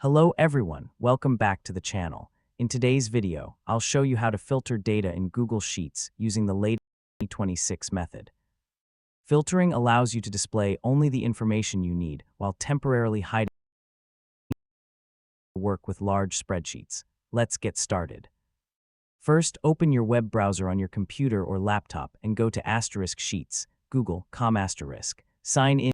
Hello everyone, welcome back to the channel. In today's video, I'll show you how to filter data in Google Sheets using the latest 2026 method. Filtering allows you to display only the information you need while temporarily hiding work with large spreadsheets. Let's get started. First, open your web browser on your computer or laptop and go to *sheets, Google.com*. Sign in